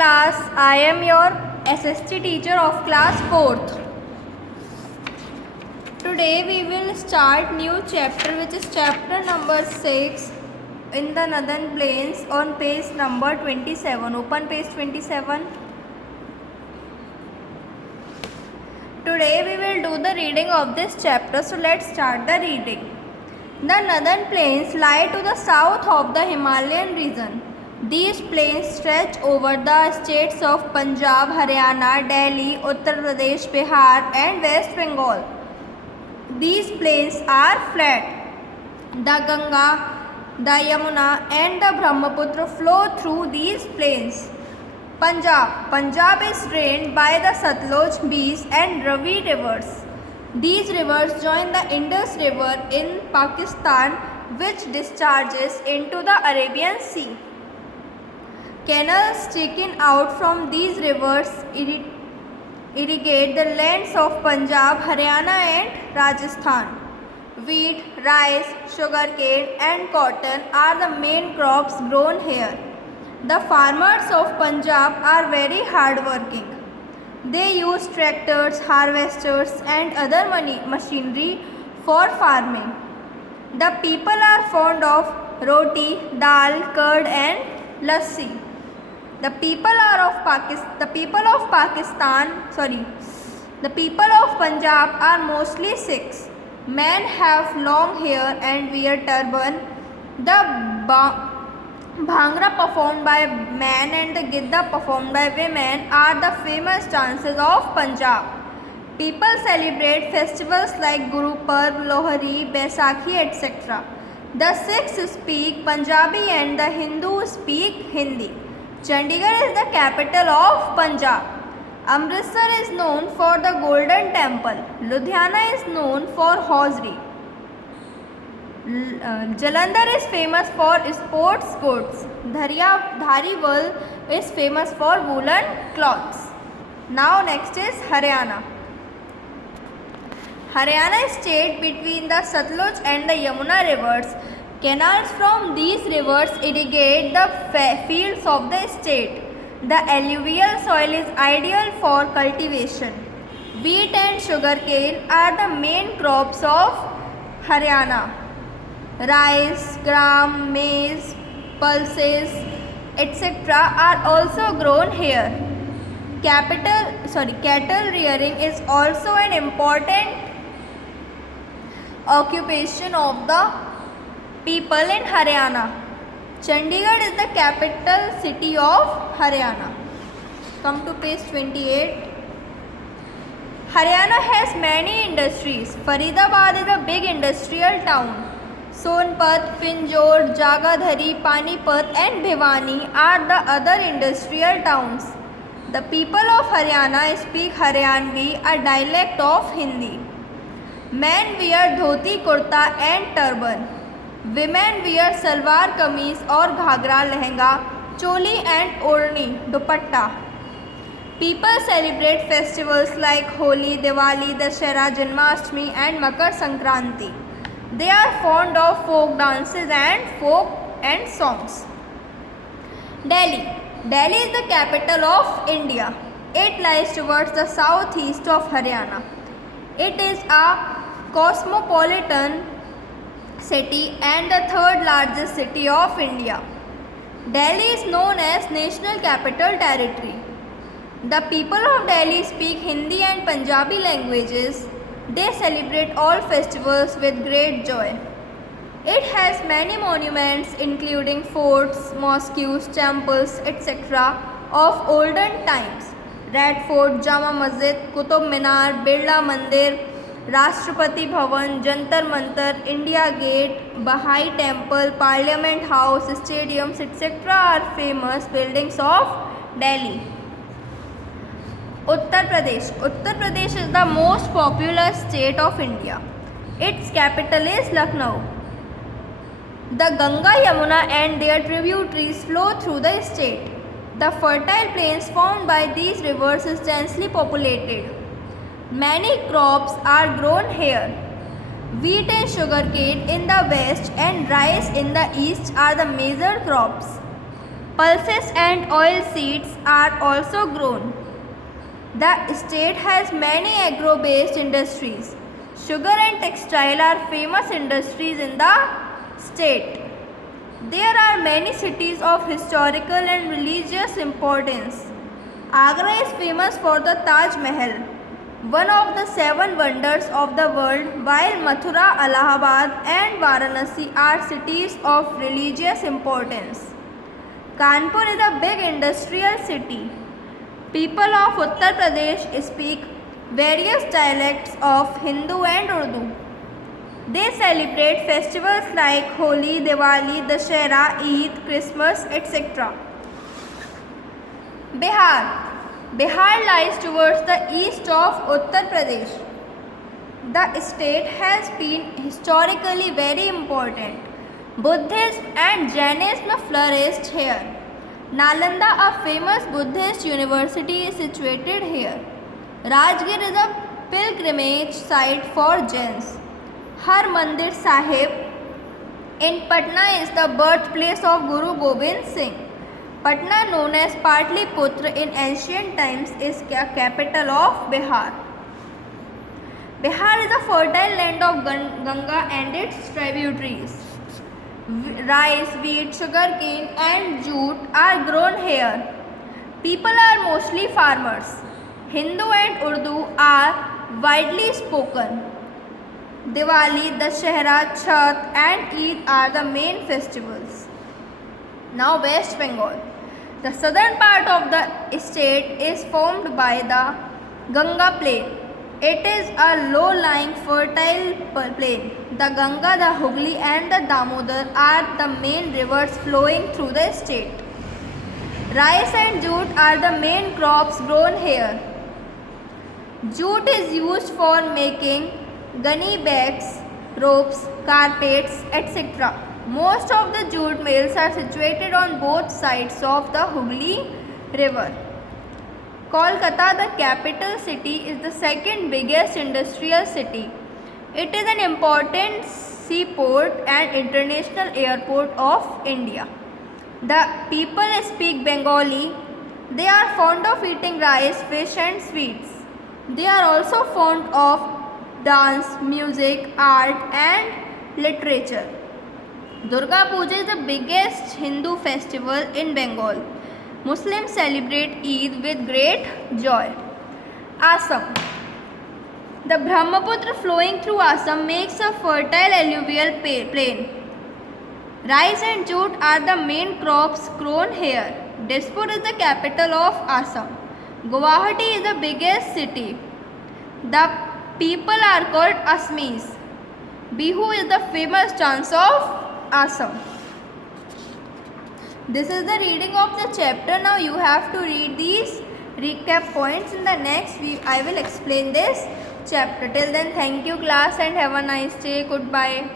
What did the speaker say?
class. I am your SST teacher of class 4th. Today we will start new chapter, which is chapter number 6 in the Northern Plains on page number 27. Open page 27. Today we will do the reading of this chapter. So let's start the reading. The Northern Plains lie to the south of the Himalayan region. These plains stretch over the states of Punjab, Haryana, Delhi, Uttar Pradesh, Bihar and West Bengal. These plains are flat. The Ganga, the Yamuna and the Brahmaputra flow through these plains. Punjab is drained by the Satluj, Beas and Ravi rivers. These rivers join the Indus River in Pakistan, which discharges into the Arabian Sea. Canals sticking out from these rivers irrigate the lands of Punjab, Haryana and Rajasthan. Wheat, rice, sugarcane and cotton are the main crops grown here. The farmers of Punjab are very hardworking. They use tractors, harvesters and other machinery for farming. The people are fond of roti, dal, curd and lassi. The people of Punjab are mostly Sikhs. Men have long hair and wear turban. The Bhangra performed by men and the Gidda performed by women are the famous dances of Punjab. People celebrate festivals like Guru Parv, Lohri, Baisakhi, etc. The Sikhs speak Punjabi and the Hindus speak Hindi. Chandigarh is the capital of Punjab. Amritsar is known for the Golden Temple. Ludhiana is known for hosiery. Jalandhar is famous for sports goods. Dhariwal is famous for woolen cloths. Now next is Haryana. Haryana is state between the Satluj and the Yamuna rivers. Canals from these rivers irrigate the fields of the state. The alluvial soil is ideal for cultivation. Wheat and sugarcane are the main crops of Haryana. Rice, gram, maize, pulses, etc. are also grown here. Cattle rearing is also an important occupation of the people in Haryana. Chandigarh is the capital city of Haryana. Come to page 28. Haryana has many industries. Faridabad is a big industrial town. Sonpat, Pinjore, Jagadhari, Panipat and Bhiwani are the other industrial towns. The people of Haryana speak Haryanvi, a dialect of Hindi. Men wear dhoti, kurta and turban. Women wear salwar kameez or ghagra lehenga, choli and orni, dupatta. People celebrate festivals like Holi, Diwali, Dashera, Janmashtami and Makar Sankranti. They are fond of folk dances and songs. Delhi. Delhi is the capital of India. It lies towards the southeast of Haryana. It is a cosmopolitan city and the third largest city of India. Delhi is known as National Capital Territory. The people of Delhi speak Hindi and Punjabi languages. They celebrate all festivals with great joy. It has many monuments including forts, mosques, temples, etc. of olden times. Red Fort, Jama Masjid, Qutub Minar, Birla Mandir, Rashtrapati Bhavan, Jantar Mantar, India Gate, Bahai Temple, Parliament House, stadiums, etc. are famous buildings of Delhi. Uttar Pradesh. Uttar Pradesh is the most populous state of India. Its capital is Lucknow. The Ganga, Yamuna and their tributaries flow through the state. The fertile plains formed by these rivers is densely populated. Many crops are grown here. Wheat and sugarcane in the west and rice in the east are the major crops. Pulses and oil seeds are also grown. The state has many agro-based industries. Sugar and textile are famous industries in the state. There are many cities of historical and religious importance. Agra is famous for the Taj Mahal, one of the 7 wonders of the world, while Mathura, Allahabad and Varanasi are cities of religious importance. Kanpur is a big industrial city. People of Uttar Pradesh speak various dialects of Hindu and Urdu. They celebrate festivals like Holi, Diwali, Dashera, Eid, Christmas, etc. Bihar lies towards the east of Uttar Pradesh. The state has been historically very important. Buddhism and Jainism flourished here. Nalanda, a famous Buddhist university, is situated here. Rajgir is a pilgrimage site for Jains. Har Mandir Sahib in Patna is the birthplace of Guru Gobind Singh. Patna, known as Patliputra in ancient times, is the capital of Bihar. Bihar is a fertile land of Ganga and its tributaries. Rice, wheat, sugarcane and jute are grown here. People are mostly farmers. Hindu and Urdu are widely spoken. Diwali, Dashera, Chhath and Eid are the main festivals. Now West Bengal. The southern part of the state is formed by the Ganga plain. It is a low-lying fertile plain. The Ganga, the Hooghly and the Damodar are the main rivers flowing through the state. Rice and jute are the main crops grown here. Jute is used for making gunny bags, ropes, carpets, etc. Most of the jute mills are situated on both sides of the Hooghly river. Kolkata, the capital city, is the second biggest industrial city. It is an important seaport and international airport of India. The people speak Bengali. They are fond of eating rice, fish and sweets. They are also fond of dance, music, art and literature. Durga Puja is the biggest Hindu festival in Bengal. Muslims celebrate Eid with great joy. Assam. The Brahmaputra flowing through Assam makes a fertile alluvial plain. Rice and jute are the main crops grown here. Dispur is the capital of Assam. Guwahati is the biggest city. The people are called Assamese. Bihu is the famous dance of Assam. This is the reading of the chapter. Now you have to read these recap points. In the next I will explain this chapter. Till then, thank you class and have a nice day. Goodbye.